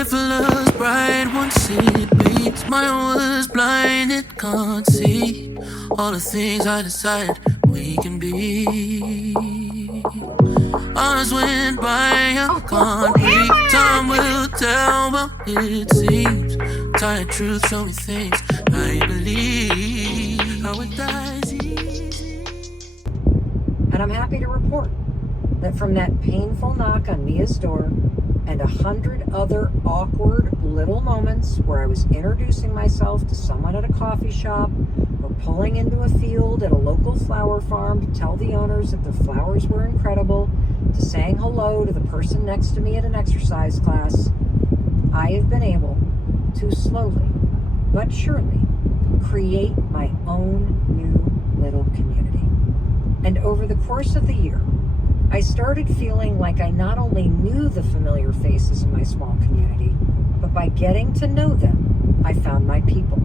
if it looks bright once it beats. My own was blinded, can't see all the things I decided we can be. Hours went by, I can't breathe. Time will tell, but it seems tired truth show me things I believe. How it dies easy. And I'm happy to report that from that painful knock on Mia's door and 100 other awkward little moments where I was introducing myself to someone at a coffee shop or pulling into a field at a local flower farm to tell the owners that their flowers were incredible, to saying hello to the person next to me at an exercise class, I have been able to slowly but surely create my own new little community. And over the course of the year, I started feeling like I not only knew the familiar faces in my small community, but by getting to know them, I found my people.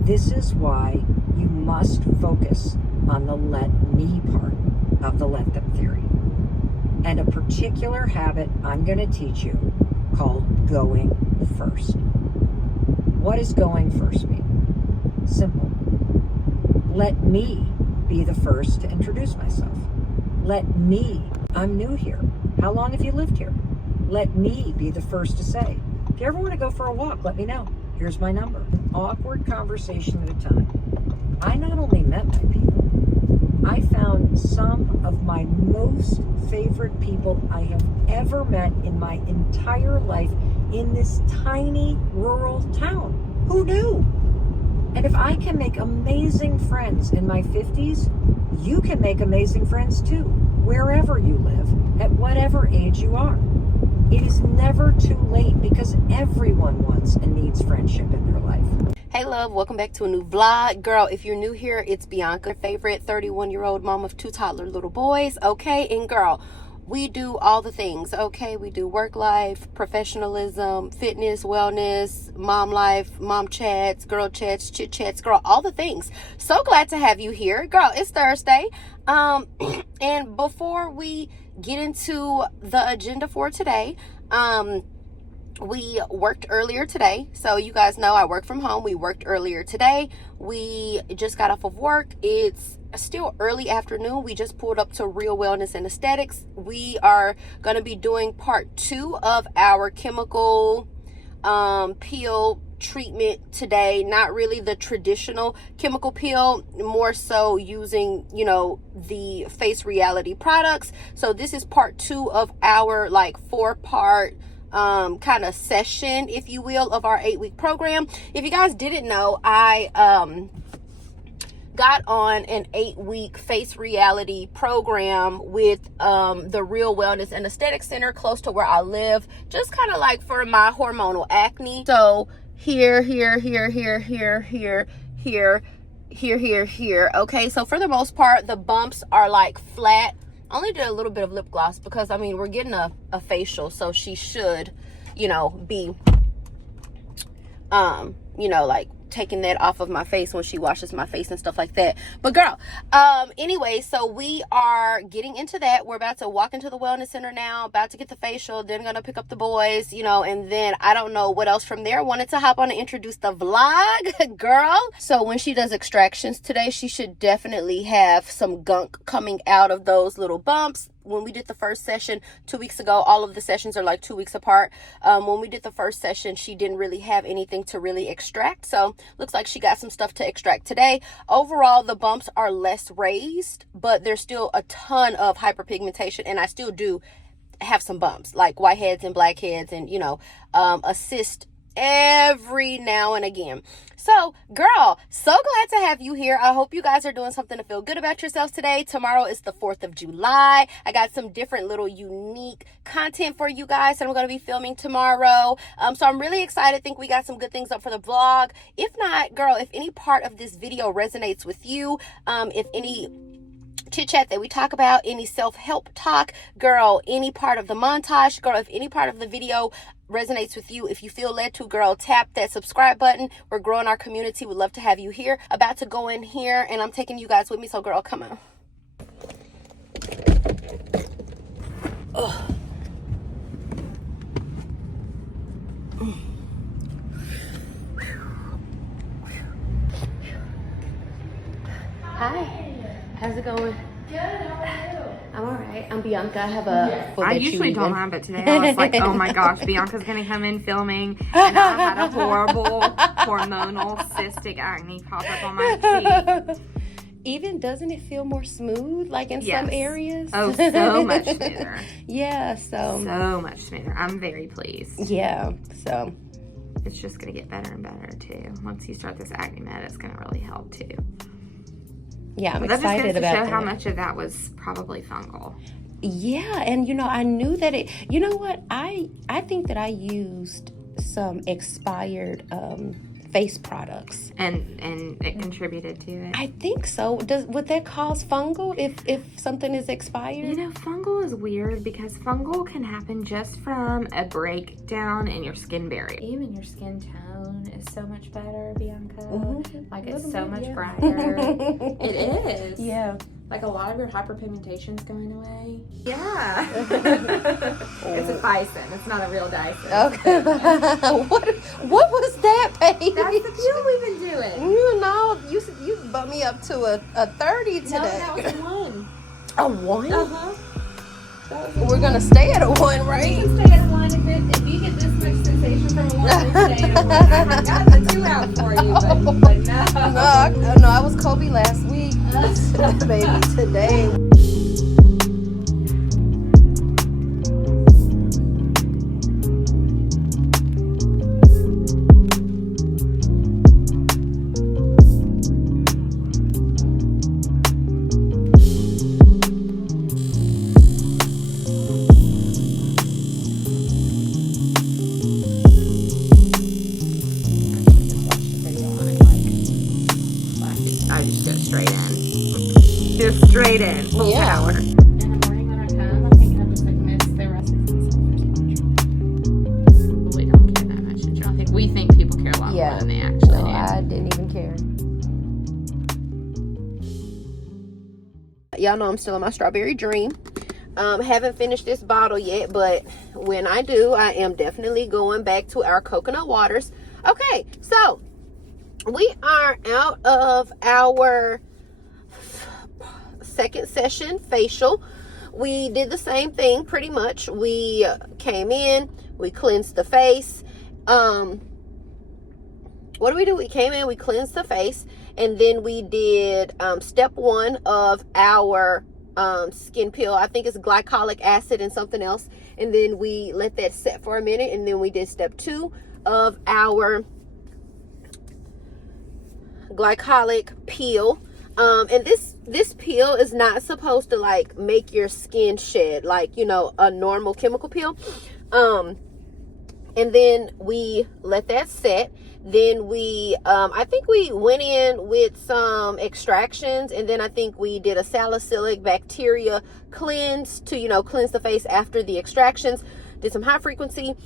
This is why you must focus on the let me part of the let them theory. And a particular habit I'm going to teach you called going first. What does going first mean? Simple. Let me be the first to introduce myself. Let me, I'm new here. How long have you lived here? Let me be the first to say, if you ever want to go for a walk, let me know. Here's my number. An awkward conversation at a time. I not only met my people, I found some of my most favorite people I have ever met in my entire life in this tiny rural town. Who knew? And if I can make amazing friends in my 50s, you can make amazing friends too, wherever you live, at whatever age you are. It is never too late because everyone wants and needs friendship in their life. Hey love, welcome back to a new vlog. Girl, if you're new here, it's Bianca, favorite 31-year-old mom of 2 toddler little boys, okay? And girl, we do all the things, okay? We do work life, professionalism, fitness, wellness, mom life, mom chats, girl chats, chit chats, girl, all the things. So glad to have you here. Girl, it's Thursday. And before we get into the agenda for today, we worked earlier today. So you guys know I work from home. We worked earlier today. We just got off of work. It's still early afternoon. We just pulled up to Real Wellness and Aesthetics. We are going to be doing part 2 of our chemical peel treatment today. Not really the traditional chemical peel, more so using, you know, the Face Reality products. So this is part 2 of our like 4-part kind of session, if you will, of our 8-week program. If you guys didn't know, I got on an 8-week Face Reality program with the Real Wellness and Aesthetic Center close to where I live, just kind of like for my hormonal acne. So here, okay? So for the most part, the bumps are like flat. Only did a little bit of lip gloss because, I mean, we're getting a facial, so she should, you know, be, you know, like taking that off of my face when she washes my face and stuff like that. But girl, anyway, so we are getting into that. We're about to walk into the wellness center now, about to get the facial, then gonna pick up the boys, you know, and then I don't know what else from there. Wanted to hop on and introduce the vlog, girl. So when she does extractions today, she should definitely have some gunk coming out of those little bumps. When we did the first session 2 weeks ago, all of the sessions are like 2 weeks apart. When we did the first session, she didn't really have anything to really extract. So looks like she got some stuff to extract today. Overall, the bumps are less raised, but there's still a ton of hyperpigmentation. And I still do have some bumps, like whiteheads and blackheads, and, you know, a cyst every now and again. So girl, so glad to have you here. I hope you guys are doing something to feel good about yourselves today. Tomorrow is the 4th of July. I got some different little unique content for you guys that I'm going to be filming tomorrow. So I'm really excited. Think we got some good things up for the vlog. If not, girl, if any part of this video resonates with you, if any chit chat that we talk about, any self-help talk, girl, any part of the montage, girl, if any part of the video resonates with you, if you feel led to, girl, tap that subscribe button. We're growing our community. We'd love to have you here. About to go in here and I'm taking you guys with me. So girl, come on. Hi, how's it going? Good, how are you? I'm alright. I'm Bianca. I have a. I usually don't mind, but today I was like, oh my gosh, Bianca's gonna come in filming, and I had a horrible hormonal cystic acne pop up on my cheek. Even doesn't it feel more smooth, like in some areas? Oh, so much smoother. Yeah, so much smoother. I'm very pleased. Yeah, so it's just gonna get better and better too. Once you start this acne med, it's gonna really help too. Yeah, I'm excited about that. That just goes to show that. how much of that was probably fungal. Yeah, and you know, I knew that it. You know what? I think that I used some expired face products, and it contributed to it. I think so. Would that cause fungal if something is expired? You know, fungal is weird because fungal can happen just from a breakdown in your skin barrier. Even your skin tone is so much better, Bianca. Mm-hmm. Like, it's so much brighter. It is. Yeah. Like, a lot of your hyperpigmentation's going away. Yeah. It's a bison. It's not a real Dyson. Okay. What was that, baby? That's the peel we've been doing. You know, you bumped me up to a 30 today. No, that was a 1. A 1? Uh-huh. We're gonna stay at a 1, right? You can stay at a 1 if you get this much sensation from a 1, we'll stay at a 1. I got the 2 out for you, but no. No, I was Kobe last week. Baby, today. Straight in, full power. In the morning when I come, I think I just like miss the recipes and stuff. We don't care that much. I think we think people care a lot more than they actually do. I didn't even care. Y'all know I'm still in my strawberry dream. Haven't finished this bottle yet, but when I do, I am definitely going back to our coconut waters. Okay, so we are out of our second session facial. We did the same thing pretty much. We came in, we cleansed the face. What do we do? We came in, we cleansed the face, and then we did step 1 of our skin peel. I think it's glycolic acid and something else, and then we let that set for a minute, and then we did step 2 of our glycolic peel. And this peel is not supposed to like make your skin shed like, you know, a normal chemical peel. And then we let that set. Then we I think we went in with some extractions, and then I think we did a salicylic bacteria cleanse to, you know, cleanse the face after the extractions. Did some high frequency,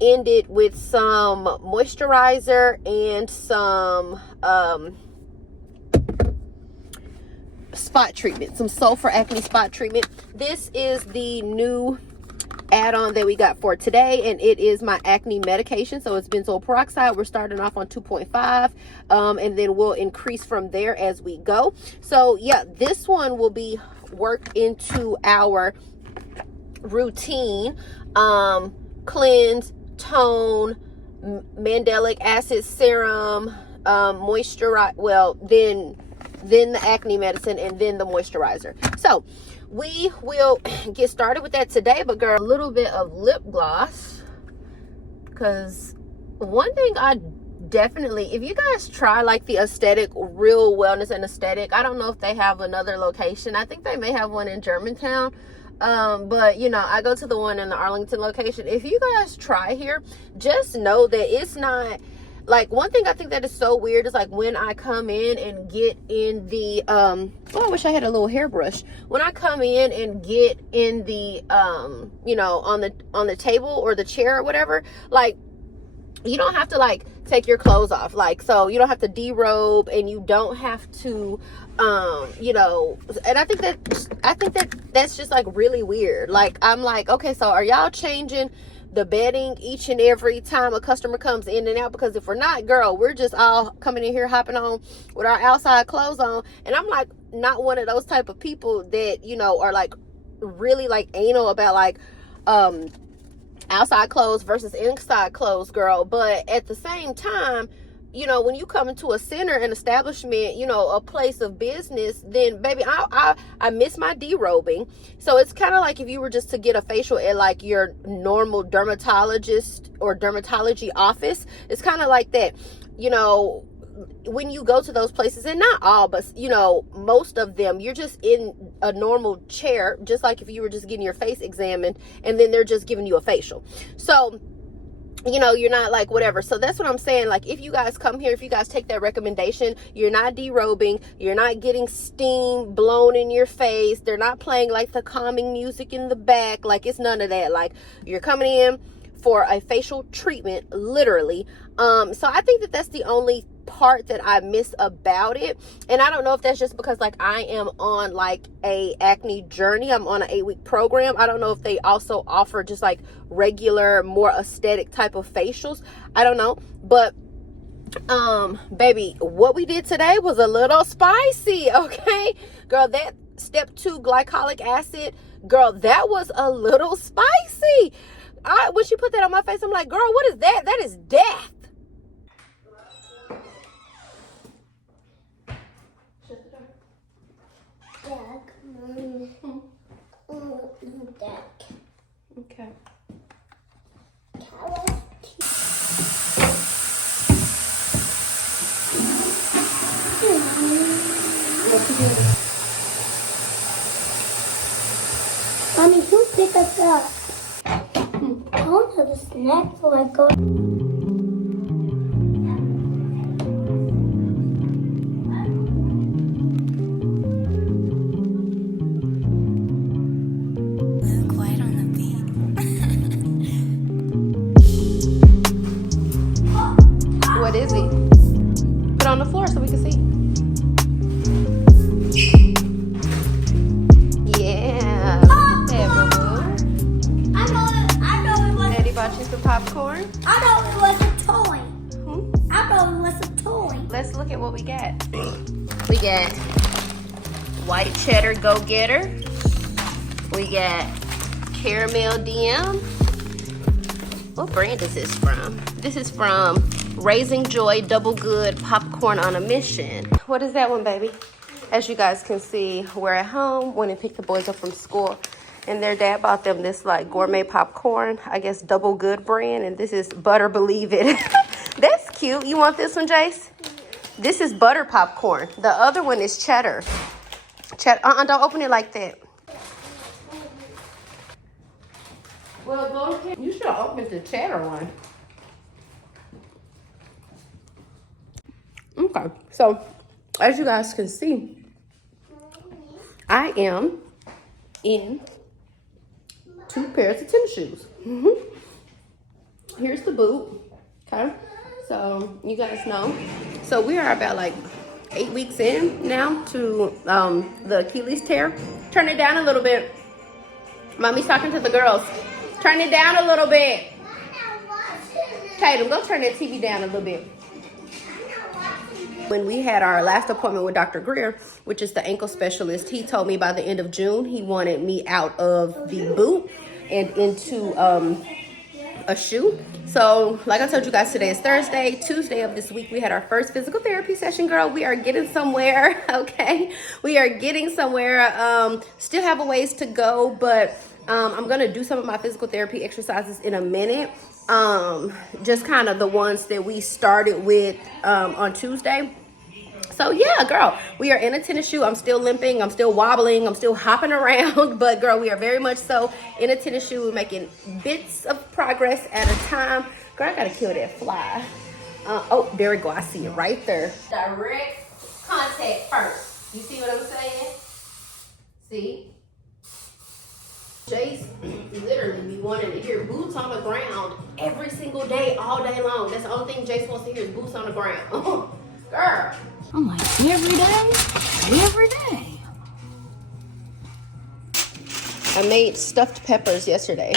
ended with some moisturizer and some spot treatment, some sulfur acne spot treatment. This is the new add-on that we got for today, and it is my acne medication. So it's benzoyl peroxide. We're starting off on 2.5, and then we'll increase from there as we go. So yeah, this one will be worked into our routine. Cleanse, tone, mandelic acid serum, moisturize, well, then the acne medicine, and then the moisturizer. So we will get started with that today. But girl, a little bit of lip gloss, because one thing I definitely, if you guys try like the aesthetic, Real Wellness and Aesthetic, I don't know if they have another location. I think they may have one in Germantown, but you know, I go to the one in the Arlington location. If you guys try here, just know that it's not like, one thing I think that is so weird is like when I come in and get in the oh, I wish I had a little hairbrush. When I come in and get in the you know, on the table or the chair or whatever, like, you don't have to like take your clothes off, like, so you don't have to derobe, and you don't have to you know, and I think that that's just like really weird. Like, I'm like, okay, so are y'all changing the bedding each and every time a customer comes in and out, because if we're not, girl, we're just all coming in here hopping on with our outside clothes on. And I'm like not one of those type of people that, you know, are like really like anal about like outside clothes versus inside clothes, girl. But at the same time, you know, when you come into a center, an establishment, you know, a place of business, then baby, I miss my derobing. So it's kind of like if you were just to get a facial at like your normal dermatologist or dermatology office, it's kind of like that. You know, when you go to those places, and not all, but you know, most of them, you're just in a normal chair, just like if you were just getting your face examined, and then they're just giving you a facial. So, you know, you're not like whatever. So that's what I'm saying. Like, if you guys come here, if you guys take that recommendation, you're not derobing, you're not getting steam blown in your face, they're not playing like the calming music in the back, like it's none of that. Like, you're coming in for a facial treatment, literally. So I think that that's the only part that I miss about it. And I don't know if that's just because like I am on like a acne journey, I'm on an 8-week program. I don't know if they also offer just like regular, more aesthetic type of facials. I don't know, but baby, what we did today was a little spicy. Okay, girl, that step 2 glycolic acid, girl, that was a little spicy. When she put that on my face, I'm like, girl, what is that? That is death. Okay. Mommy, who pick us up? I want to have a snack before I go. What is it? Put it on the floor so we can see. Yeah. There, boo-boo. I know it was. Daddy bought you some popcorn. I know it was a toy. I know it was a toy. Let's look at what we got. We got white cheddar go-getter. We got caramel DM. What brand is this from? This is from Raising Joy Double Good Popcorn on a Mission. What is that one, baby? As you guys can see, we're at home. Went and picked the boys up from school, and their dad bought them this like gourmet popcorn, I guess Double Good brand, and this is butter believe it. That's cute. You want this one, Jace? This is butter popcorn. The other one is cheddar. Don't open it like that. Well, you should have opened the cheddar one. Okay, so as you guys can see, I am in 2 pairs of tennis shoes. Here's the boot. Okay, so you guys know. So we are about like 8 weeks in now to the Achilles tear. Turn it down a little bit. Mommy's talking to the girls. Turn it down a little bit. Tatum, go turn that TV down a little bit. When we had our last appointment with Dr. Greer, which is the ankle specialist, he told me by the end of June, he wanted me out of the boot and into a shoe. So like I told you guys, today is Thursday. Tuesday of this week, we had our first physical therapy session, girl. We are getting somewhere, okay? We are getting somewhere. Still have a ways to go, but I'm going to do some of my physical therapy exercises in a minute. Just kind of the ones that we started with on Tuesday. So yeah, girl, we are in a tennis shoe. I'm still limping, I'm still wobbling, I'm still hopping around, but girl, we are very much so in a tennis shoe. We're making bits of progress at a time. Girl, I gotta kill that fly. Oh, there we go. I see it right there. Direct contact first. You see what I'm saying? See? Jace literally be wanting to hear boots on the ground every single day, all day long. That's the only thing Jace wants to hear is boots on the ground. Girl. I'm like, every day. I made stuffed peppers yesterday.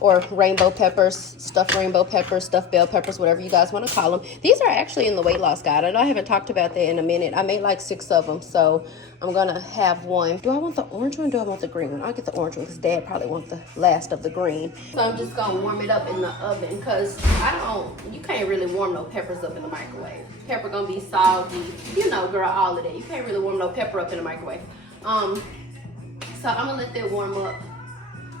or rainbow peppers, stuffed rainbow peppers, stuffed bell peppers, whatever you guys want to call them. These are actually in the weight loss guide. I know I haven't talked about that in a minute. I made like 6 of them, so I'm gonna have one. Do I want the orange one? Do I want the green one? I'll get the orange one because Dad probably wants the last of the green. So I'm just gonna warm it up in the oven because you can't really warm no peppers up in the microwave. Pepper gonna be soggy, you know, girl, all of that. You can't really warm no pepper up in the microwave. So I'm gonna let that warm up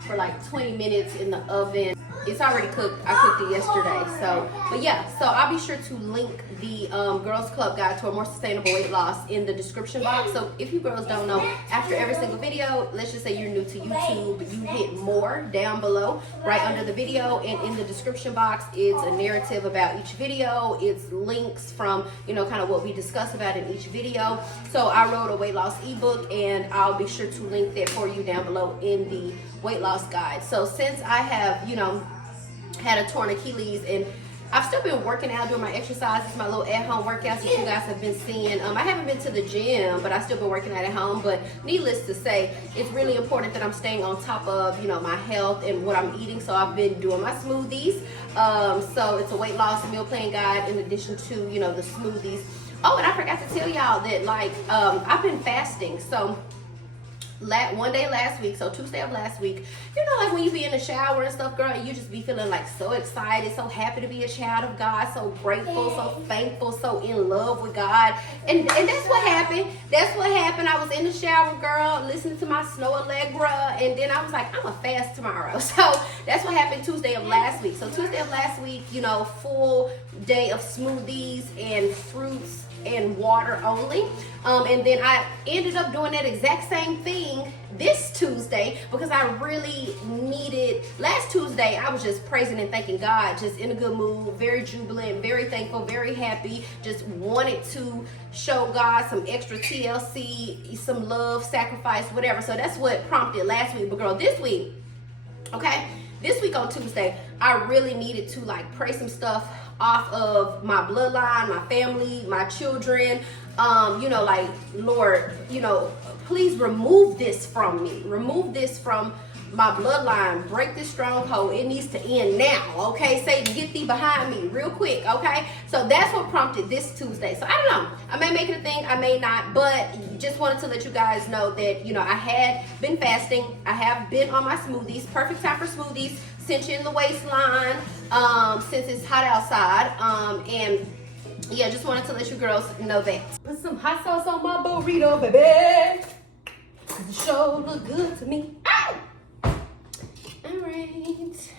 for like 20 minutes in the oven. It's already cooked. I cooked it yesterday. So, but yeah, so I'll be sure to link the Girls Club guide to a more sustainable weight loss in the description box. So if you girls don't know, after every single video, let's just say you're new to YouTube, you hit more down below, right under the video, and in the description box, it's a narrative about each video. It's links from, you know, kind of what we discuss about in each video. So I wrote a weight loss ebook, and I'll be sure to link that for you down below in the weight loss guide. So since I have, you know, had a torn Achilles, and I've still been working out, doing my exercises, my little at-home workouts that you guys have been seeing. I haven't been to the gym, but I've still been working out at home. But needless to say, it's really important that I'm staying on top of, you know, my health and what I'm eating. So I've been doing my smoothies. So it's a weight loss meal plan guide in addition to, you know, the smoothies. Oh, and I forgot to tell y'all that, like, I've been fasting. So one day last week, so Tuesday of last week, you know, like when you be in the shower and stuff, girl, you just be feeling like so excited, so happy to be a child of God, so grateful, so thankful, so in love with God. And that's what happened. That's what happened. I was in the shower, girl, listening to my Snow Allegra, and then I was like, I'm gonna fast tomorrow. So that's what happened Tuesday of last week. So Tuesday of last week, you know, full day of smoothies and fruits and water only. And then I ended up doing that exact same thing this Tuesday because I really needed. Last Tuesday I was just praising and thanking God, just in a good mood, very jubilant, very thankful, very happy, just wanted to show God some extra TLC, some love, sacrifice, whatever. So that's what prompted last week. But girl, this week, okay, this week on Tuesday, I really needed to like pray some stuff off of my bloodline, my family, my children. You know, like, Lord, you know, please remove this from me. Remove this from my bloodline. Break this stronghold. It needs to end now, okay? Satan, get thee behind me real quick, okay? So that's what prompted this Tuesday. So I don't know. I may make it a thing. I may not. But just wanted to let you guys know that, you know, I had been fasting. I have been on my smoothies. Perfect time for smoothies. Cinch in the waistline since it's hot outside. And yeah, just wanted to let you girls know that. Put some hot sauce on my burrito, baby. The show look good to me. Ow! All right.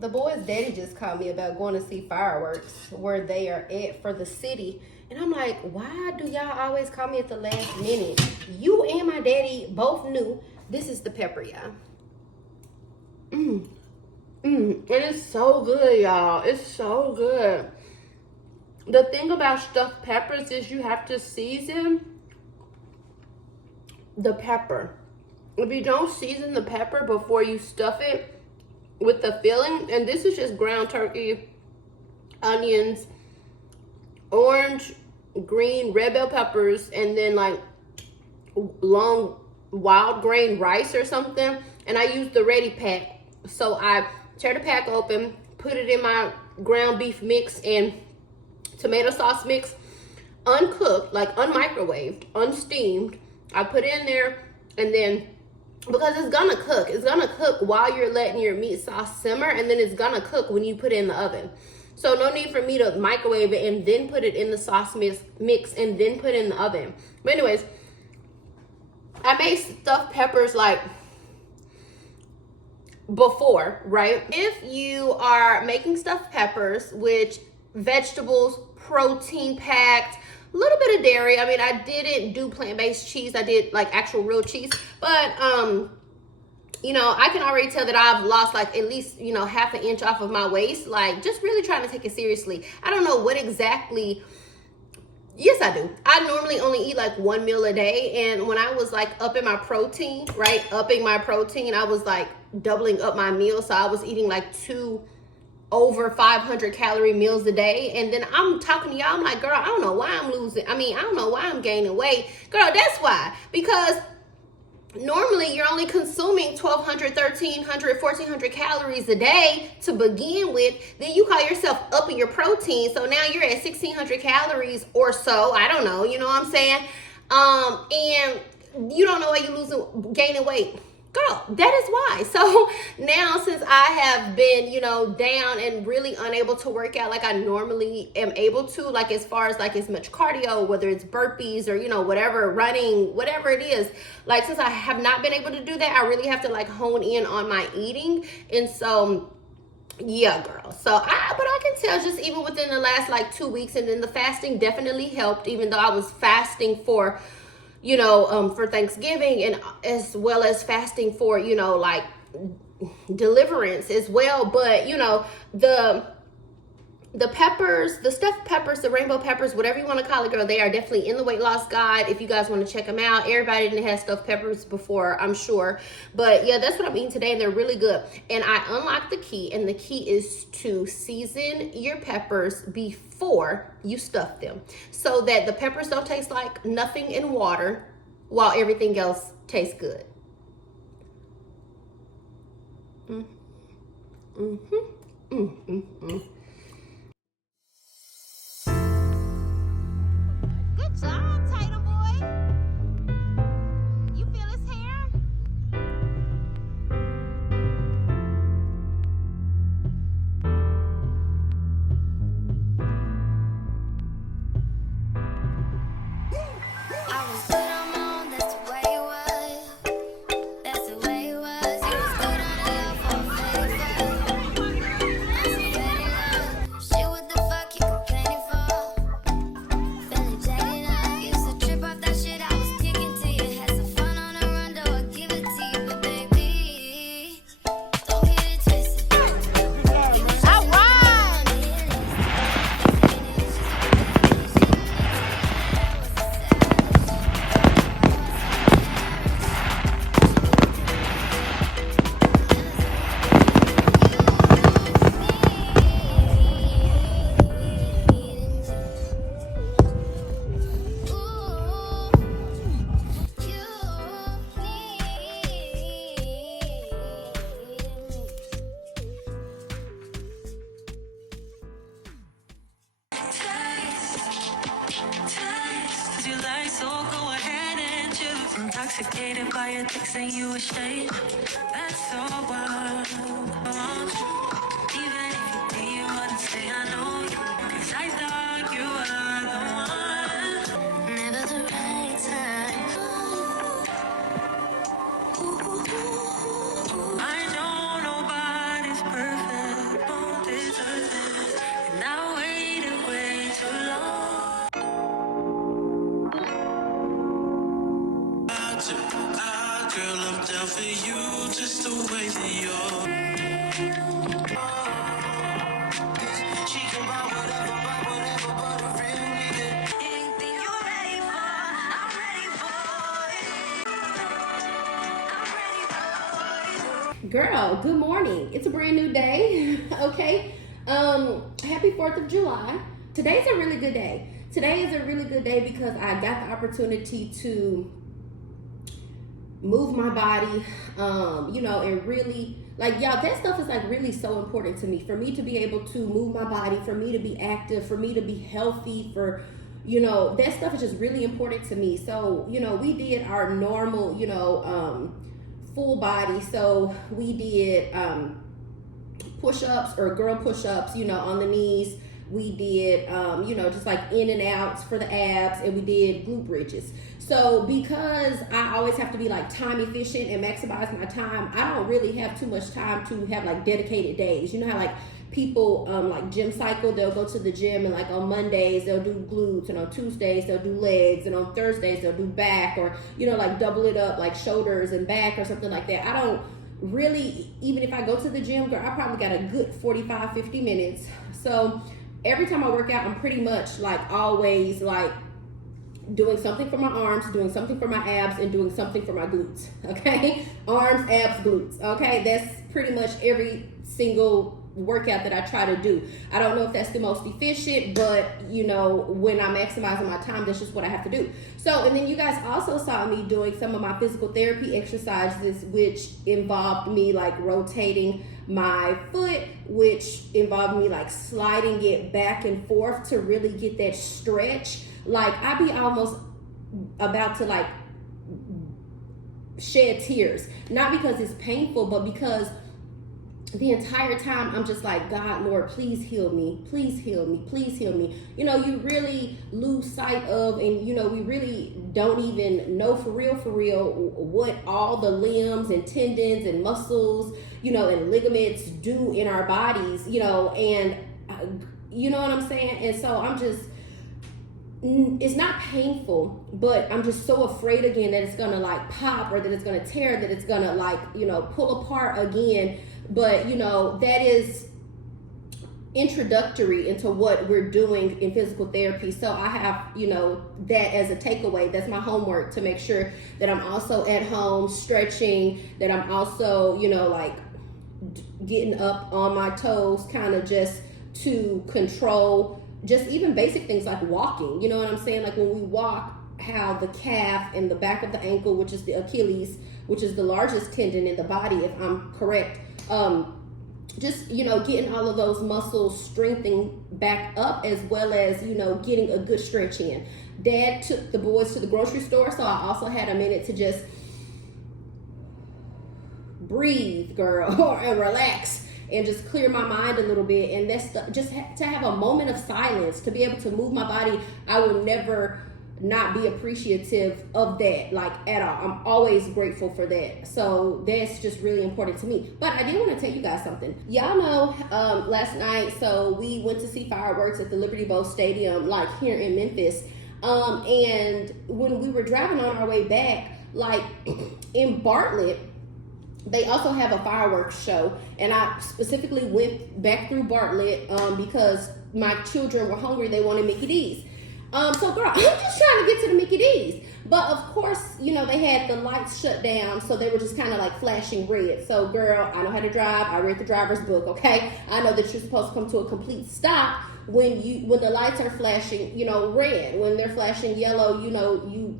The boys' daddy just called me about going to see fireworks where they are at for the city. And I'm like, why do y'all always call me at the last minute? You and my daddy both knew. This is the pepper, y'all. It is so good, y'all. It's so good. The thing about stuffed peppers is you have to season the pepper. If you don't season the pepper before you stuff it with the filling, and this is just ground turkey, onions, orange, green, red bell peppers, and then like long wild grain rice or something, and I use the ready pack. So I tear the pack open, put it in my ground beef mix and tomato sauce mix, uncooked, like unmicrowaved, unsteamed. I put it in there, and then because it's gonna cook while you're letting your meat sauce simmer, and then it's gonna cook when you put it in the oven. So no need for me to microwave it and then put it in the sauce mix and then put it in the oven. But anyways, I made stuffed peppers like before, right? If you are making stuffed peppers, which vegetables, protein packed, a little bit of dairy. I mean, I didn't do plant-based cheese. I did like actual real cheese, but you know, I can already tell that I've lost like at least, you know, half an inch off of my waist, like just really trying to take it seriously. I don't know what exactly. Yes, I do. I normally only eat like one meal a day. And when I was like upping my protein, right? Upping my protein, I was like doubling up my meals. So I was eating like 2 over 500 calorie meals a day. And then I'm talking to y'all, I'm like, girl, I don't know why I'm losing. I mean, I don't know why I'm gaining weight. Girl, that's why. Because normally you're only consuming 1,200, 1,300, 1,400 calories a day to begin with. Then you call yourself upping your protein, so now you're at 1,600 calories or so. I don't know, you know what I'm saying? And you don't know why you're gaining weight. Girl, that is why. So now, since I have been, down and really unable to work out like I normally am able to, like as far as like as much cardio, whether it's burpees or, whatever, running, whatever it is, like since I have not been able to do that, I really have to like hone in on my eating. And so, yeah, girl. So but I can tell just even within the last like 2 weeks, and then the fasting definitely helped, even though I was fasting for for Thanksgiving, and as well as fasting for, like deliverance as well. But, the peppers, the stuffed peppers, the rainbow peppers, whatever you want to call it, girl, they are definitely in the weight loss guide if you guys want to check them out. Everybody didn't have stuffed peppers before, I'm sure. But yeah, that's what I'm eating today, and they're really good. And I unlocked the key, and the key is to season your peppers before you stuff them, so that the peppers don't taste like nothing in water while everything else tastes good. Good job, Tatum boy. You feel his hair? I was good on my own, that's the way it was. That's the way it was. You was good on your own for a favor. I'm so ready now. Shit, what the fuck you complaining for? Feeling jaded now. Used to trip off that shit I was kicking to you. Had some fun on the run, though I give it to you. But baby, don't get it twisted. All right. You like, so go ahead and choose. Intoxicated by your text and you ashamed. That's so wild. Even if you didn't wanna say I know you, 'cause I thought you were the one. Never the right time. I know nobody's perfect, don't deserve it, and I waited way too long. Girl, I'm down for you, just the way that you're. She can buy whatever, but a real nigga. Anything you ready for, I'm ready for it. I'm ready for it. Girl, good morning. It's a brand new day. Okay. Happy 4th of July. Today's a really good day. Today is a really good day because I got the opportunity to move my body, and really, like, y'all, that stuff is like really so important to me. For me to be able to move my body, for me to be active, for me to be healthy, for, that stuff is just really important to me. So, we did our normal, full body. So we did push-ups or girl push-ups, on the knees. We did, just like in and outs for the abs, and we did glute bridges. So because I always have to be like time efficient and maximize my time, I don't really have too much time to have like dedicated days. You know how like people like gym cycle, they'll go to the gym and like on Mondays they'll do glutes, and on Tuesdays they'll do legs, and on Thursdays they'll do back, or like double it up like shoulders and back or something like that. I don't really, even if I go to the gym, girl, I probably got a good 45-50 minutes. So every time I work out, I'm pretty much like always like doing something for my arms, doing something for my abs, and doing something for my glutes. Okay, arms, abs, glutes. Okay, that's pretty much every single workout that I try to do. I don't know if that's the most efficient, but you know, when I'm maximizing my time, that's just what I have to do. So, and then you guys also saw me doing some of my physical therapy exercises, which involved me like rotating my foot, which involved me like sliding it back and forth to really get that stretch. Like I be almost about to like shed tears, not because it's painful, but because the entire time I'm just like, God, Lord, please heal me, please heal me, please heal me. You know, you really lose sight of, and you know, we really don't even know for real what all the limbs and tendons and muscles, you know, and ligaments do in our bodies, you know, and you know what I'm saying? And so I'm just, it's not painful, but I'm just so afraid again that it's gonna like pop, or that it's gonna tear, that it's gonna like, you know, pull apart again. But you know, that is introductory into what we're doing in physical therapy. So I have, you know, that as a takeaway. That's my homework, to make sure that I'm also at home stretching, that I'm also, you know, like getting up on my toes, kind of just to control just even basic things like walking. You know what I'm saying? Like when we walk, how the calf and the back of the ankle, which is the Achilles, which is the largest tendon in the body, if I'm correct, just, you know, getting all of those muscles strengthening back up, as well as, you know, getting a good stretch in. Dad took the boys to the grocery store, so I also had a minute to just breathe, girl, and relax, and just clear my mind a little bit. And that's to have a moment of silence, to be able to move my body. I will never not be appreciative of that, like at all. I'm always grateful for that. So that's just really important to me. But I did want to tell you guys something. Y'all know, last night, so we went to see fireworks at the Liberty Bowl Stadium, like here in Memphis. And when we were driving on our way back, like in Bartlett, they also have a fireworks show, and I specifically went back through Bartlett because my children were hungry. They wanted Mickey D's. So girl, I'm just trying to get to the Mickey D's. But of course, you know, they had the lights shut down, so they were just kind of like flashing red. So girl, I know how to drive. I read the driver's book, okay? I know that you're supposed to come to a complete stop when the lights are flashing, you know, red. When they're flashing yellow, you know,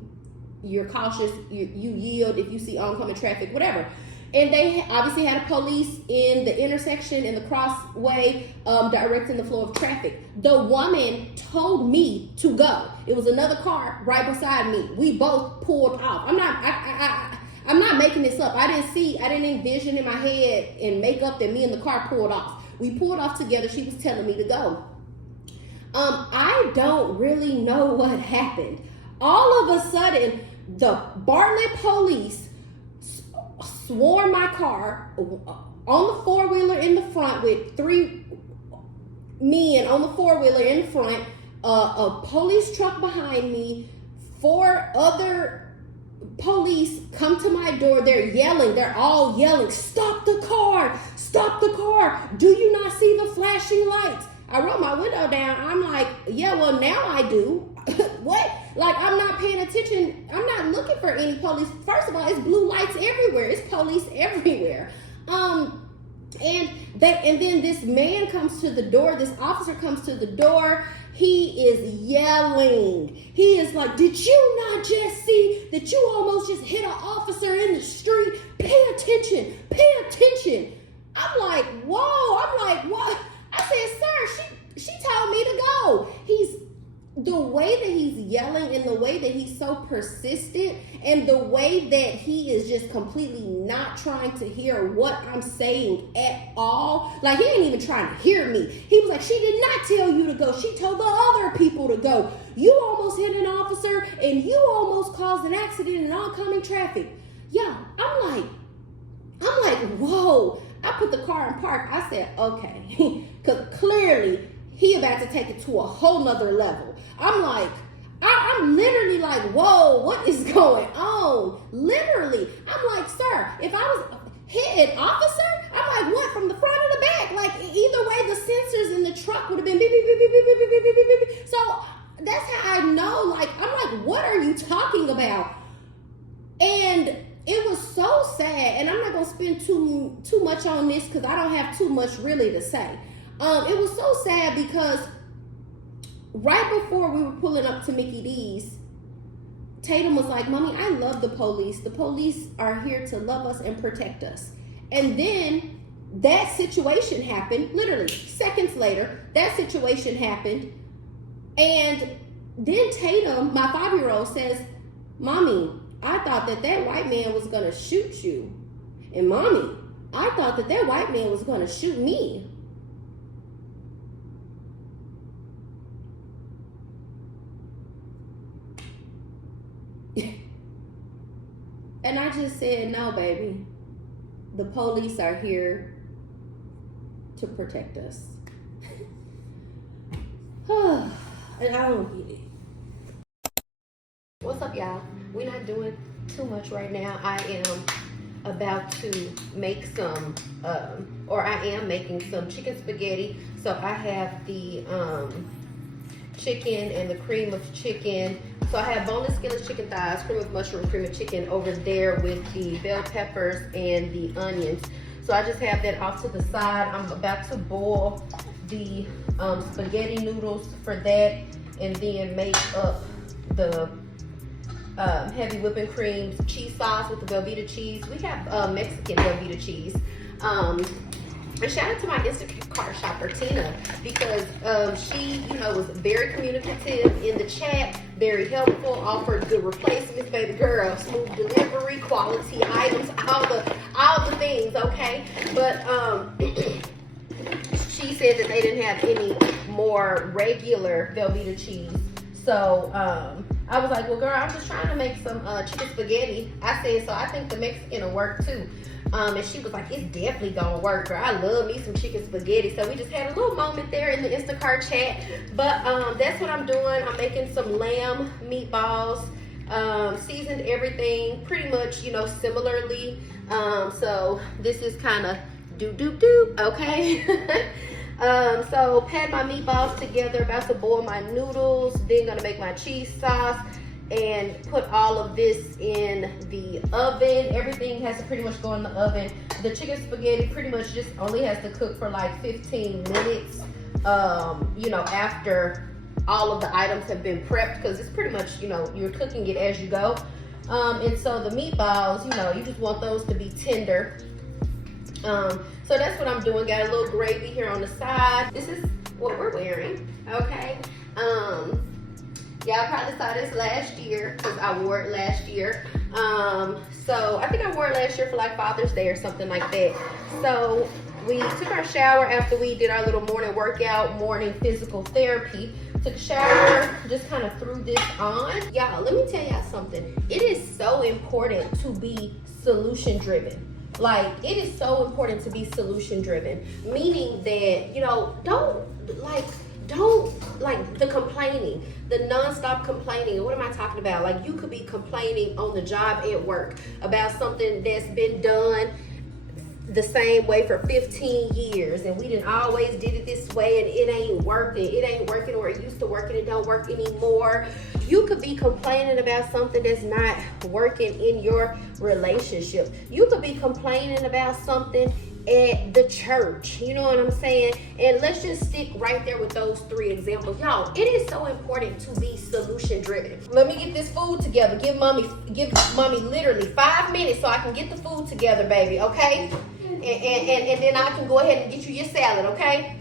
you're cautious, you yield if you see oncoming traffic, whatever. And they obviously had a police in the intersection, in the crossway, directing the flow of traffic. The woman told me to go. It was another car right beside me. We both pulled off. I'm not making this up. I didn't envision in my head and make up that me and the car pulled off. We pulled off together. She was telling me to go. I don't really know what happened. All of a sudden, the Bartlett police swarmed my car on the four-wheeler in the front with 3 men on the four-wheeler in front, a police truck behind me, 4 other police come to my door. They're all yelling, stop the car, do you not see the flashing lights? I rolled my window down. I'm like, yeah, well, now I do. What? Like, I'm not paying attention. I'm not looking for any police. First of all, it's blue lights everywhere. It's police everywhere. And then this man comes to the door. This officer comes to the door. He is yelling. He is like, did you not just see that you almost just hit an officer in the street? Pay attention. I'm like, whoa. I'm like, what? I said, sir, she told me to go. The way that he's yelling, and the way that he's so persistent, and the way that he is just completely not trying to hear what I'm saying at all. Like, he ain't even trying to hear me. He was like, she did not tell you to go. She told the other people to go. You almost hit an officer, and you almost caused an accident in oncoming traffic. Yeah, I'm like, whoa. I put the car in park. I said, okay. Because clearly, he about to take it to a whole nother level. I'm like, I'm literally like, whoa, what is going on? Literally. I'm like, sir, if I was hit an officer, I'm like, what, from the front or the back? Like, either way, the sensors in the truck would have been beep, beep, beep, beep, beep, beep, beep, beep, beep, beep. So that's how I know, like, I'm like, what are you talking about? And it was so sad, and I'm not gonna spend too much on this because I don't have too much really to say. It was so sad because right before we were pulling up to Mickey D's, Tatum was like, "Mommy, I love the police. The police are here to love us and protect us." And then that situation happened, literally seconds later, that situation happened. And then Tatum, my 5-year-old, says, "Mommy, I thought that white man was gonna shoot you. And Mommy, I thought that white man was gonna shoot me." And I just said, "No, baby. The police are here to protect us." And I don't get it. What's up, y'all? We're not doing too much right now. I am about to make some, I am making some chicken spaghetti. So I have the chicken and the cream of chicken. So I have boneless, skinless chicken thighs, cream of mushroom, cream of chicken over there with the bell peppers and the onions. So I just have that off to the side. I'm about to boil the spaghetti noodles for that, and then make up the heavy whipping cream cheese sauce with the Velveeta cheese. We have Mexican Velveeta cheese. And shout out to my Instacart shopper, Tina, because she, was very communicative in the chat, very helpful, offered good replacements, baby girl, smooth delivery, quality items, all the things, okay? But she said that they didn't have any more regular Velveeta cheese. So I was like, well, girl, I'm just trying to make some chicken spaghetti. I said, so I think the Mexican will work too. And she was like, it's definitely gonna work, girl. I love me some chicken spaghetti. So we just had a little moment there in the Instacart chat. But that's what I'm doing. I'm making some lamb meatballs, seasoned everything pretty much, similarly. So this is kind of do, okay? So pat my meatballs together, about to boil my noodles, then gonna make my cheese sauce and put all of this in the oven. Everything has to pretty much go in the oven. The chicken spaghetti pretty much just only has to cook for like 15 minutes, after all of the items have been prepped, because it's pretty much, you're cooking it as you go. And so the meatballs, you just want those to be tender. So that's what I'm doing. Got a little gravy here on the side. This is what we're wearing, okay? Y'all probably saw this last year because I wore it last year. So I think I wore it last year for like Father's Day or something like that. So we took our shower after we did our little morning workout, morning physical therapy. Took a shower, just kind of threw this on. Y'all, let me tell y'all something. It is so important to be solution driven. Like, it is so important to be solution driven, meaning that, don't the complaining, the nonstop complaining. What am I talking about? Like, you could be complaining on the job at work about something that's been done the same way for 15 years, and we didn't always did it this way, and it ain't working, or it used to work and it don't work anymore. You could be complaining about something that's not working in your relationship. You could be complaining about something at the church, you know what I'm saying? And let's just stick right there with those 3 examples. Y'all, it is so important to be solution driven. Let me get this food together. Give mommy literally 5 minutes so I can get the food together, baby, okay? And then I can go ahead and get you your salad, okay?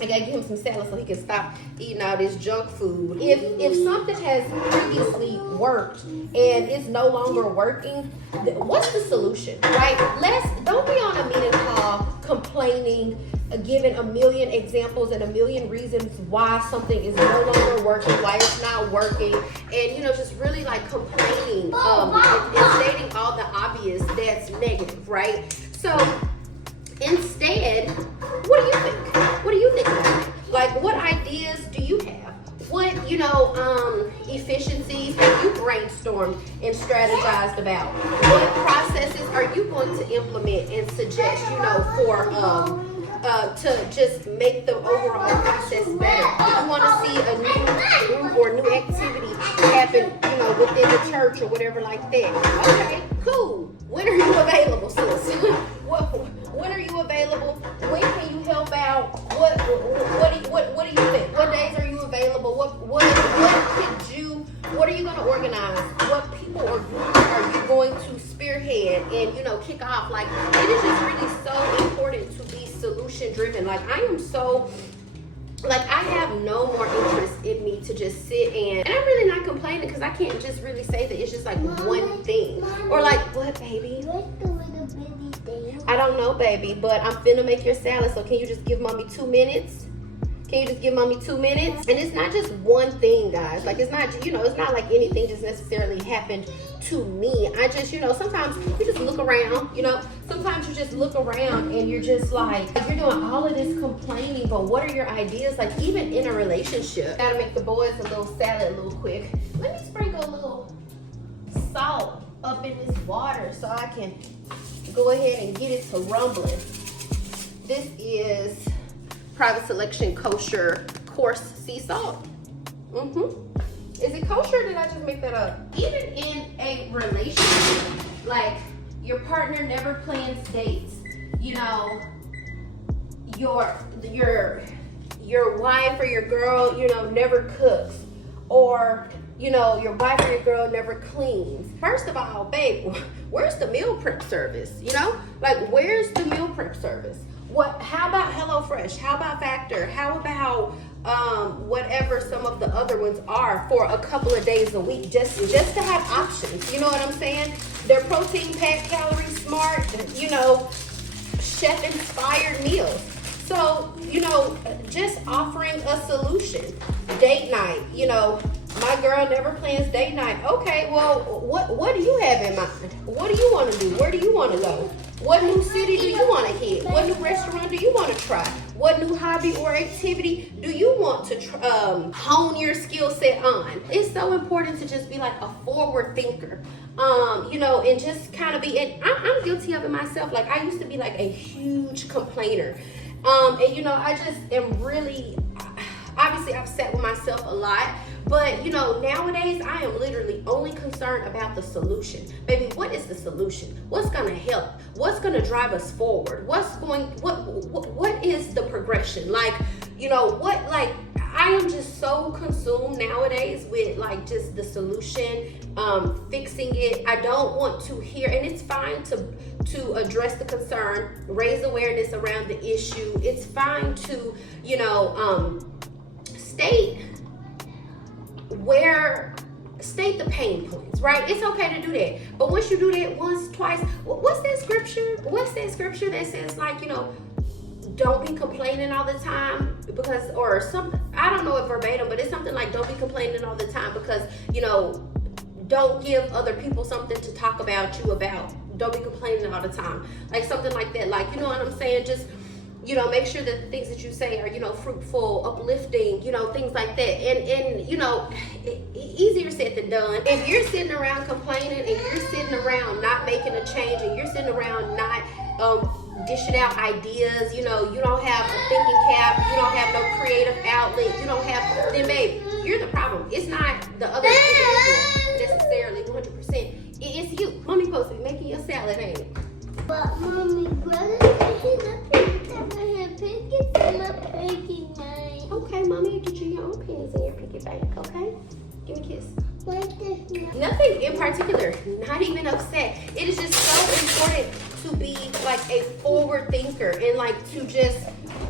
I gotta give him some salad so he can stop eating all this junk food. If something has previously worked and it's no longer working, what's the solution, right? Don't be on a meeting call complaining, giving a million examples and a million reasons why something is no longer working, why it's not working, and just really like complaining and stating all the obvious that's negative, right? So instead, what do you think? What do you think about it? Like, what ideas do you have? What, efficiencies have you brainstormed and strategized about? What processes are you going to implement and suggest, for to just make the overall process better. If you want to see a new group or new activity happen, you know, within the church or whatever like that. Okay, cool. When are you available, sis? When are you available? When can you help out? What do you think? What days are you available? What are you going to organize? What people or groups are you going to spearhead and, you know, kick off? Like, it is just really so important to be solution driven. Like, I am so, like, I have no more interest in me to just sit and I'm really not complaining because I can't just really say that it's just like one thing. Or like, what, baby? I don't know, baby, but I'm finna make your salad, so can you just give mommy 2 minutes? Can you just give mommy 2 minutes? And it's not just one thing, guys. Like, it's not, you know, it's not like anything just necessarily happened to me. I just, you know, sometimes you just look around, you know, sometimes you just look around and you're just like, you're doing all of this complaining, but what are your ideas? Like, even in a relationship, gotta make the boys a little salad a little quick. Let me sprinkle a little salt up in this water so I can go ahead and get it to rumbling. This is Private Selection Kosher Coarse Sea Salt. Is it kosher or did I just make that up? Even in a relationship, like your partner never plans dates, you know, your wife or your girl, you know, never cooks, or you know, your wife or your girl never cleans. First of all, babe, where's the meal prep service? You know, like, where's the meal prep service? How about HelloFresh? How about Factor? How about whatever some of the other ones are for a couple of days a week, just to have options? You know what I'm saying? They're protein packed, calorie smart, you know, chef inspired meals. So, you know, just offering a solution. Date night, you know, my girl never plans date night. Okay, well, what do you have in mind? What do you want to do? Where do you want to go? What new city do you want to hit? What new restaurant do you want to try? What new hobby or activity do you want to hone your skill set on? It's so important to just be like a forward thinker, you know, and just kind of be, and I'm guilty of it myself. Like, I used to be like a huge complainer. And, you know, I just am really, obviously I've sat with myself a lot, but, you know, nowadays I am literally only concerned about the solution. Baby, what is the solution? What's going to help? What's going to drive us forward? What is the progression? Like, you know, I am just so consumed nowadays with like just the solution, fixing it. I don't want to hear, and it's fine to address the concern, raise awareness around the issue. It's fine to, you know, state the pain points, right? It's okay to do that. But once you do that once, twice, what's that scripture? What's that scripture that says, like, you know, don't be complaining all the time because, or something, I don't know it verbatim, but it's something like, don't be complaining all the time because, you know, don't give other people something to talk about you about. Don't be complaining all the time. Like something like that. Like, you know what I'm saying? Just, you know, make sure that the things that you say are, you know, fruitful, uplifting, you know, things like that. And you know, easier said than done. If you're sitting around complaining and you're sitting around not making a change and you're sitting around not dishing out ideas, you know, you don't have a thinking cap, you don't have no creative outlet, you don't have, then babe, you're the problem. It's not the other individual necessarily 100%. It's you. Mommy supposed to be making your salad, ain't it? But mommy, brother's picking up pancakes and I'm picking mine. Okay, mommy, get you your own pens and your pick it back, okay? Give me a kiss. Like this. Nothing in particular, not even upset. It is just so important to be like a forward thinker and like to just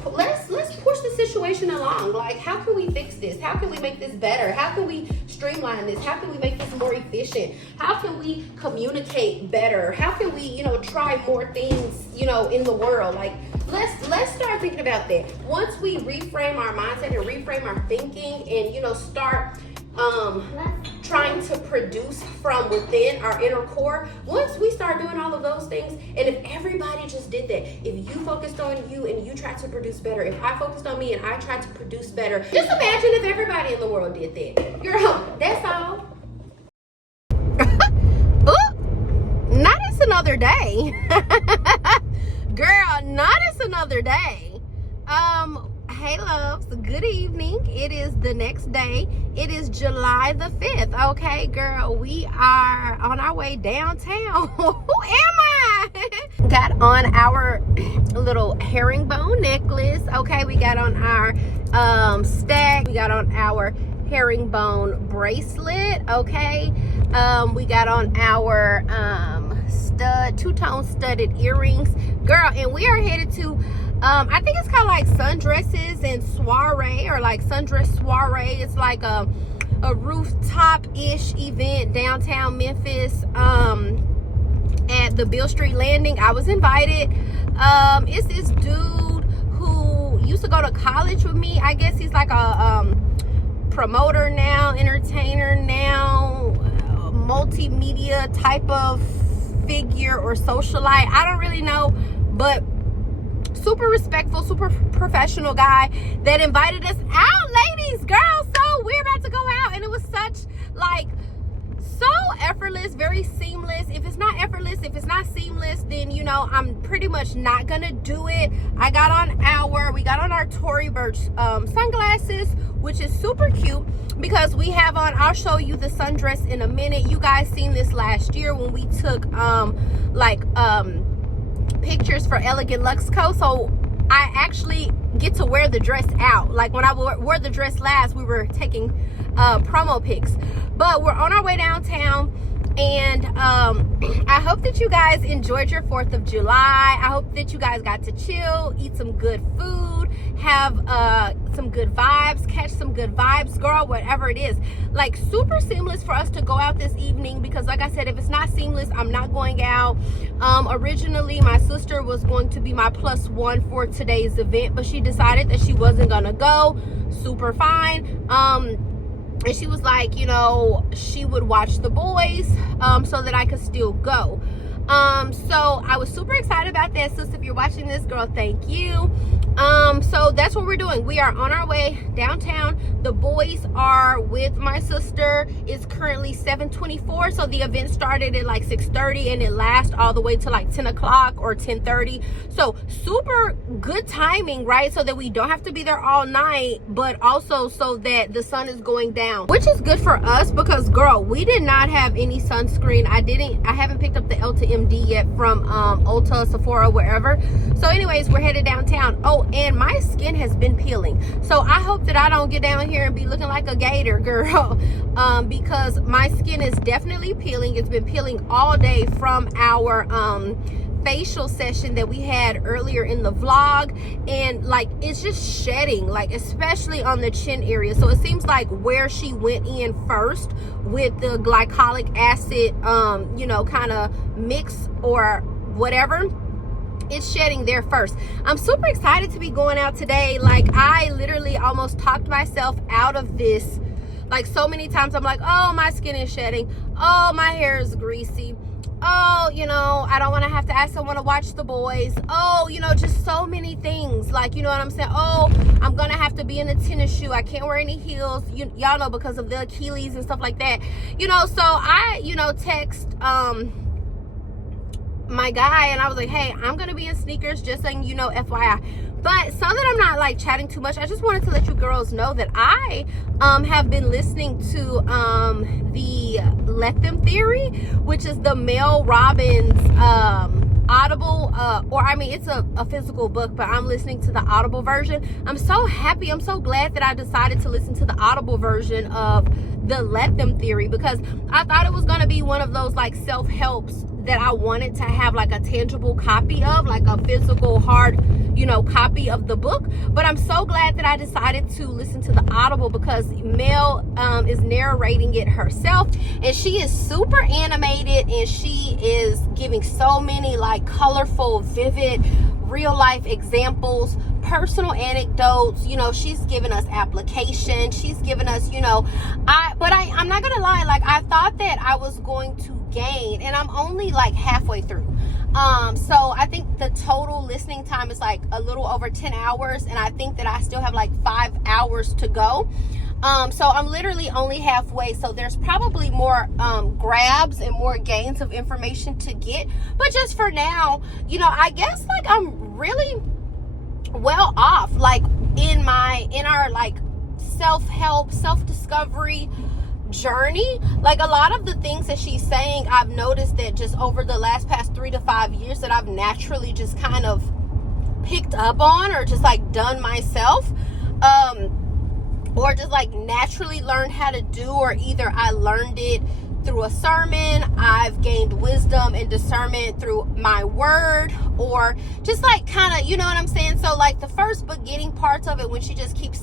let's push the situation along. Like, how can we fix this? How can we make this better? How can we streamline this? How can we make this more efficient? How can we communicate better? How can we, you know, try more things, you know, in the world? Like, let's start thinking about that. Once we reframe our mindset and reframe our thinking and, you know, start trying to produce from within our inner core, once we start doing all of those things, and if everybody just did that, if you focused on you and you tried to produce better, if I focused on me and I tried to produce better, just imagine if everybody in the world did that. Girl, that's all. Ooh, not it's another day. Girl, not it's another day. Hey loves, good evening. It is the next day. It is July the 5th. Okay, girl, we are on our way downtown. Who am I? Got on our little herringbone necklace. Okay, we got on our stack. We got on our herringbone bracelet. Okay, we got on our two-tone studded earrings, girl, and we are headed to I think it's called like Sundresses and Soiree, or like Sundress Soiree. It's like a rooftop-ish event downtown Memphis at the Beale Street Landing. I was invited. It's this dude who used to go to college with me. I guess he's like a promoter now, entertainer now, multimedia type of figure or socialite. I don't really know, but super respectful, super professional guy that invited us out, ladies, girls. So we're about to go out, and it was such like so effortless, very seamless. If it's not effortless, if it's not seamless, then you know I'm pretty much not gonna do it. We got on our Tory Burch sunglasses, which is super cute because we have on, I'll show you the sundress in a minute. You guys seen this last year when we took pictures for Elegant Luxco, so I actually get to wear the dress out. Like when I wore the dress last, we were taking promo pics. But we're on our way downtown, and I hope that you guys enjoyed your 4th of July. I hope that you guys got to chill, eat some good food, have some good vibes, catch some good vibes, girl, whatever it is. Like super seamless for us to go out this evening, because like I said, if it's not seamless, I'm not going out. Originally my sister was going to be my +1 for today's event, but she decided that she wasn't gonna go. Super fine. And she was like, you know, she would watch the boys so that I could still go. So I was super excited about that, sis. If you're watching this, girl, thank you. So that's what we're doing. We are on our way downtown. The boys are with my sister. It's currently 7:24, so the event started at like 6:30 and it lasts all the way to like 10 o'clock or 10:30. So super good timing, right? So that we don't have to be there all night, but also so that the sun is going down, which is good for us because, girl, we did not have any sunscreen. I haven't picked up the Ulta MD yet from Ulta, Sephora, wherever. So anyways, we're headed downtown. Oh, and my skin has been peeling, so I hope that I don't get down here and be looking like a gator, girl, because my skin is definitely peeling. It's been peeling all day from our facial session that we had earlier in the vlog, and like it's just shedding, like especially on the chin area. So it seems like where she went in first with the glycolic acid you know, kind of mix or whatever, it's shedding there first. I'm super excited to be going out today. Like I literally almost talked myself out of this like so many times. I'm like, oh, my skin is shedding, oh, my hair is greasy, oh, you know, I don't want to have to ask someone to watch the boys, oh, you know, just so many things, like, you know what I'm saying, oh, I'm gonna have to be in a tennis shoe, I can't wear any heels, y'all know, because of the Achilles and stuff like that, you know. So I, you know, text my guy and I was like, hey, I'm gonna be in sneakers, just saying, you know, FYI. But so that I'm not like chatting too much, I just wanted to let you girls know that I have been listening to the Let Them Theory, which is the Mel Robbins Audible, or I mean it's a physical book, but I'm listening to the Audible version. I'm so happy, I'm so glad that I decided to listen to the Audible version of the Let Them Theory, because I thought it was going to be one of those like self-helps that I wanted to have like a tangible copy of, like a physical hard, you know, copy of the book. But I'm so glad that I decided to listen to the Audible, because Mel is narrating it herself, and she is super animated, and she is giving so many like colorful, vivid, real life examples, personal anecdotes. You know, she's given us application, she's given us, you know, I'm not gonna lie, like I thought that I was going to gain, and I'm only like halfway through. So I think the total listening time is like a little over 10 hours, and I think that I still have like 5 hours to go. So I'm literally only halfway, so there's probably more grabs and more gains of information to get. But just for now, you know, I guess like I'm really well off, like in our like self-help, self-discovery journey. Like a lot of the things that she's saying, I've noticed that just over the past 3 to 5 years that I've naturally just kind of picked up on, or just like done myself, or just like naturally learned how to do, or either I learned it through a sermon, I've gained wisdom and discernment through my word, or just like kind of, you know what I'm saying? So like the first beginning parts of it, when she just keeps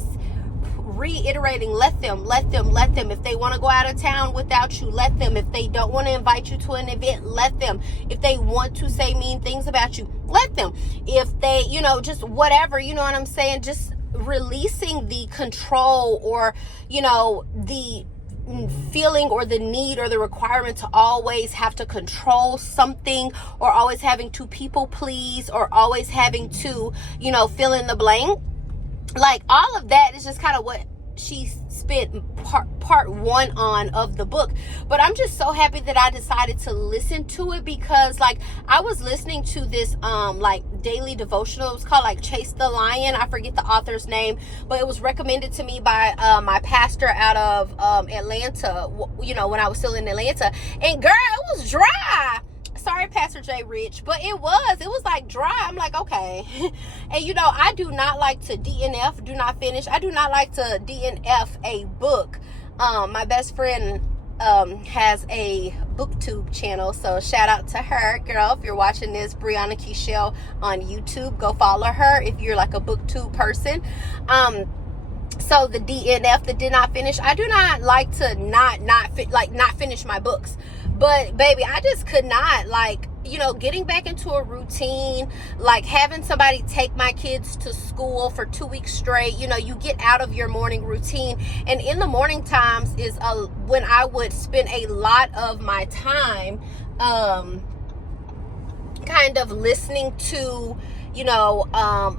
reiterating, let them, if they want to go out of town without you, let them, if they don't want to invite you to an event, let them, if they want to say mean things about you, let them, if they, you know, just whatever, you know what I'm saying? Just releasing the control, or, you know, the feeling or the need or the requirement to always have to control something, or always having to people please, or always having to, you know, fill in the blank. Like all of that is just kind of what she spent part one on of the book. But I'm just so happy that I decided to listen to it, because like I was listening to this like daily devotional. It was called like Chase the Lion. I forget the author's name, but it was recommended to me by my pastor out of Atlanta, you know, when I was still in Atlanta. And girl, it was dry. Sorry, Pastor J. Rich, but it was like dry. I'm like, okay. And you know, I do not like to DNF, do not finish. I do not like to DNF a book. My best friend has a booktube channel, so shout out to her. Girl, if you're watching this, Brianna Keishel on YouTube, go follow her if you're like a booktube person. So the DNF, the did not finish, I do not like to not finish my books. But baby, I just could not, like, you know, getting back into a routine, like having somebody take my kids to school for 2 weeks straight. You know, you get out of your morning routine, and in the morning times is when I would spend a lot of my time kind of listening to, you know,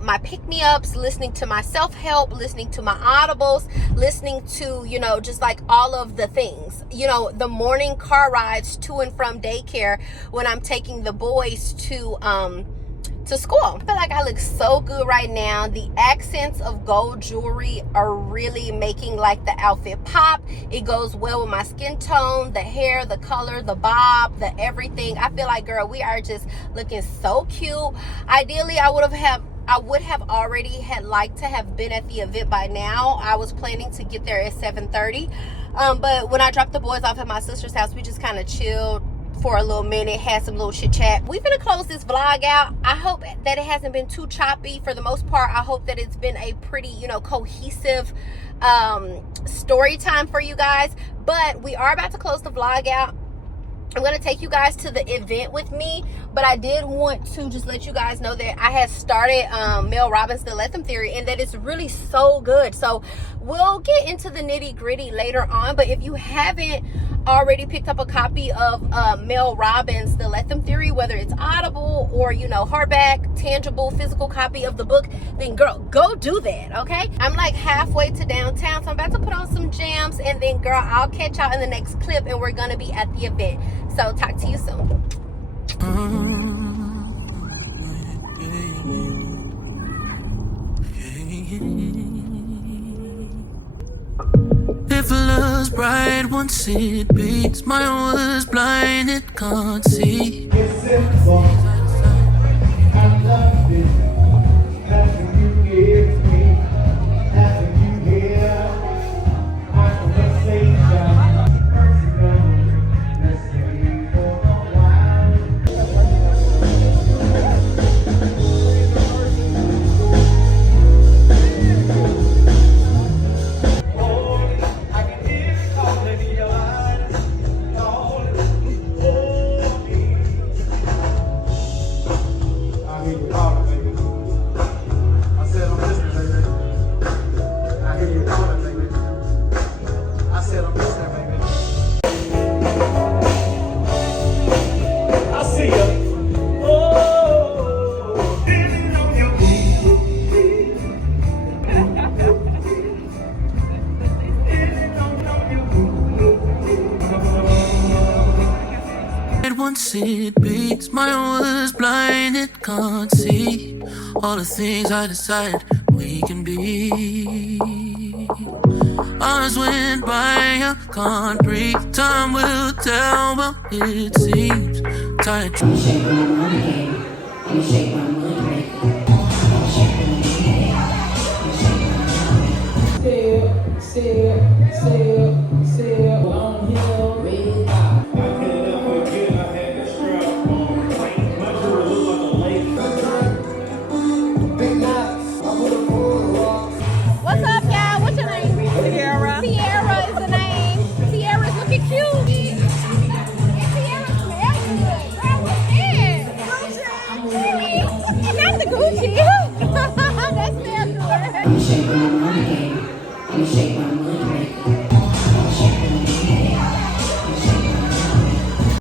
my pick-me-ups, listening to my self-help, listening to my audibles, listening to, you know, just like all of the things, you know, the morning car rides to and from daycare when I'm taking the boys to school. I feel like I look so good right now. The accents of gold jewelry are really making like the outfit pop. It goes well with my skin tone, the hair, the color, the bob, the everything. I feel like, girl, we are just looking so cute. Ideally, I would have already had liked to have been at the event by now. I was planning to get there at 7:30. But when I dropped the boys off at my sister's house, we just kind of chilled for a little minute, had some little chit chat. We're gonna close this vlog out. I hope that it hasn't been too choppy. For the most part, I hope that it's been a pretty, you know, cohesive story time for you guys. But we are about to close the vlog out. I'm going to take you guys to the event with me, but I did want to just let you guys know that I had started Mel Robbins' The Let Them Theory, and that it's really so good. So we'll get into the nitty gritty later on, but if you haven't already picked up a copy of Mel Robbins' The Let Them Theory, whether it's Audible or, you know, hardback, tangible, physical copy of the book, then girl, go do that, okay? I'm like halfway to downtown, so I'm about to put on some jams, and then girl, I'll catch y'all in the next clip, and we're gonna be at the event. So talk to you soon. If love's bright once it beats, my own was blind, it can't see. It's simple. I love it. Nothing you give me, nothing you hear. I can say Once it beats, my own was blind, it can't see all the things I decide we can be. Hours went by, I can't breathe. Time will tell, but it seems tired. What's up, y'all? What's your name? Sierra. Sierra is the name. Sierra's looking cute. And Sierra smells good. Girl, what's that? Gucci. Not the Gucci. That smells good.